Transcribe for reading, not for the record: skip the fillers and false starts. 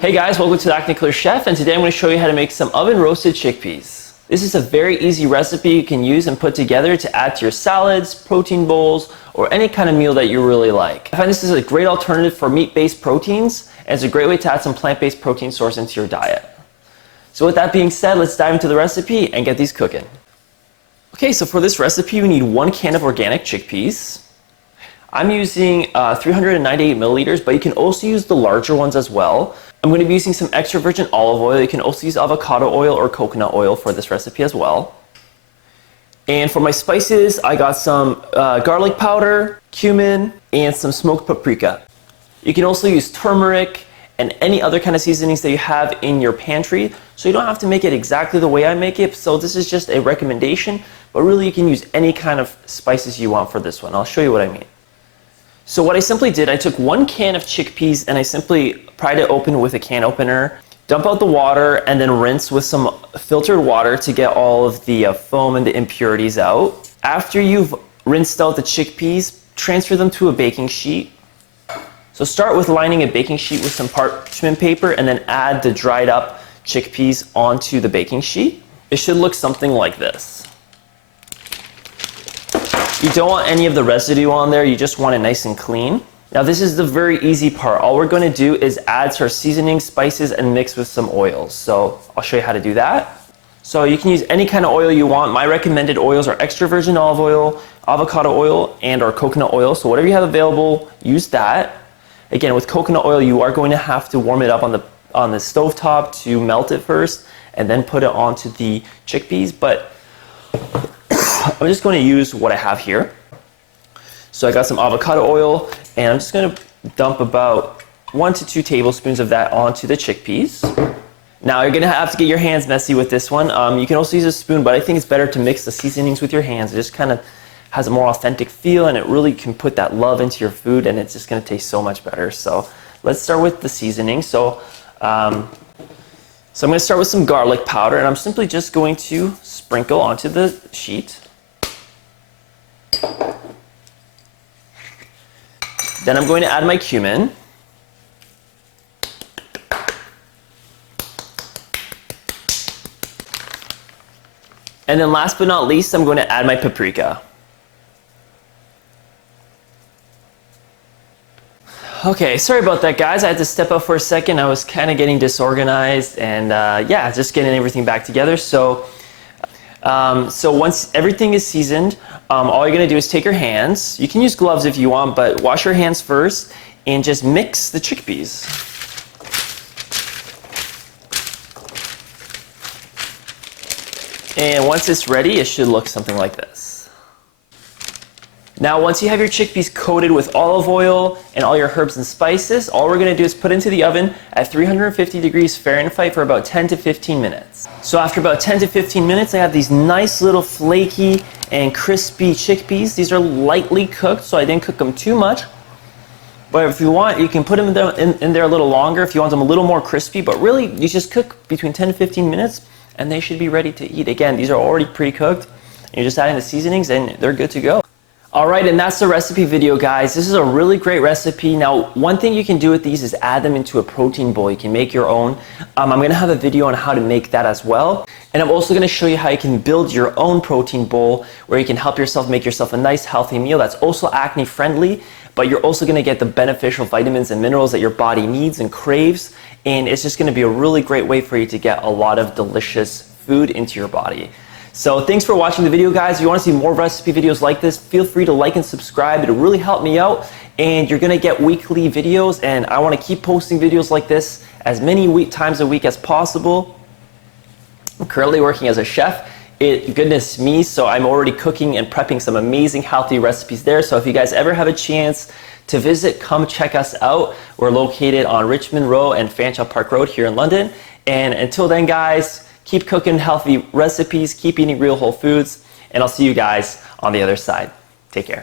Hey guys, welcome to the Acne Killer Chef, and today I'm going to show you how to make some oven roasted chickpeas. This is a very easy recipe you can use and put together to add to your salads, protein bowls, or any kind of meal that you really like. I find this is a great alternative for meat-based proteins, and it's a great way to add some plant-based protein source into your diet. So with that being said, let's dive into the recipe and get these cooking. Okay, so for this recipe you need 1 can of organic chickpeas. I'm using 398 milliliters, but you can also use the larger ones as well. I'm going to be using some extra virgin olive oil. You can also use avocado oil or coconut oil for this recipe as well. And for my spices, I got some garlic powder, cumin, and some smoked paprika. You can also use turmeric and any other kind of seasonings that you have in your pantry, so you don't have to make it exactly the way I make it. So this is just a recommendation, but really you can use any kind of spices you want for this one. I'll show you what I mean. So what I simply did, I took 1 can of chickpeas and I simply pried it open with a can opener, dump out the water, and then rinse with some filtered water to get all of the foam and the impurities out. After you've rinsed out the chickpeas, transfer them to a baking sheet. So start with lining a baking sheet with some parchment paper and then add the dried up chickpeas onto the baking sheet. It should look something like this. You don't want any of the residue on there, you just want it nice and clean. Now this is the very easy part. All we're going to do is add to our seasoning, spices, and mix with some oils. So I'll show you how to do that. So you can use any kind of oil you want. My recommended oils are extra virgin olive oil, avocado oil, and or coconut oil. So whatever you have available, use that. Again, with coconut oil, you are going to have to warm it up on the stovetop to melt it first, and then put it onto the chickpeas. But I'm just going to use what I have here. So I got some avocado oil, and I'm just going to dump about 1 to 2 tablespoons of that onto the chickpeas. Now you're going to have to get your hands messy with this one. You can also use a spoon, but I think it's better to mix the seasonings with your hands. It just kind of has a more authentic feel, and it really can put that love into your food, and it's just going to taste so much better. So let's start with the seasoning. So I'm going to start with some garlic powder, and I'm simply just going to sprinkle onto the sheet. Then I'm going to add my cumin. And then last but not least, I'm going to add my paprika. Okay, sorry about that guys, I had to step out for a second. I was kind of getting disorganized and yeah, just getting everything back together. So once everything is seasoned, all you're going to do is take your hands. You can use gloves if you want, but wash your hands first and just mix the chickpeas. And once it's ready, it should look something like this. Now once you have your chickpeas coated with olive oil and all your herbs and spices, all we're going to do is put into the oven at 350 degrees Fahrenheit for about 10 to 15 minutes. So after about 10 to 15 minutes, I have these nice little flaky and crispy chickpeas. These are lightly cooked, so I didn't cook them too much. But if you want, you can put them in there a little longer if you want them a little more crispy. But really, you just cook between 10 to 15 minutes, and they should be ready to eat. Again, these are already pre-cooked. You're just adding the seasonings, and they're good to go. Alright, and that's the recipe video guys. This is a really great recipe. Now, one thing you can do with these is add them into a protein bowl. You can make your own. I'm going to have a video on how to make that as well. And I'm also going to show you how you can build your own protein bowl where you can help yourself make yourself a nice healthy meal that's also acne friendly, but you're also going to get the beneficial vitamins and minerals that your body needs and craves. And it's just going to be a really great way for you to get a lot of delicious food into your body. So thanks for watching the video guys. If you want to see more recipe videos like this, feel free to like and subscribe. It'll really help me out, and you're going to get weekly videos, and I want to keep posting videos like this as many times a week as possible. I'm currently working as a chef. Goodness me, so I'm already cooking and prepping some amazing healthy recipes there. So if you guys ever have a chance to visit, come check us out. We're located on Richmond Row and Fanshawe Park Road here in London. And until then guys, keep cooking healthy recipes, keep eating real whole foods, and I'll see you guys on the other side. Take care.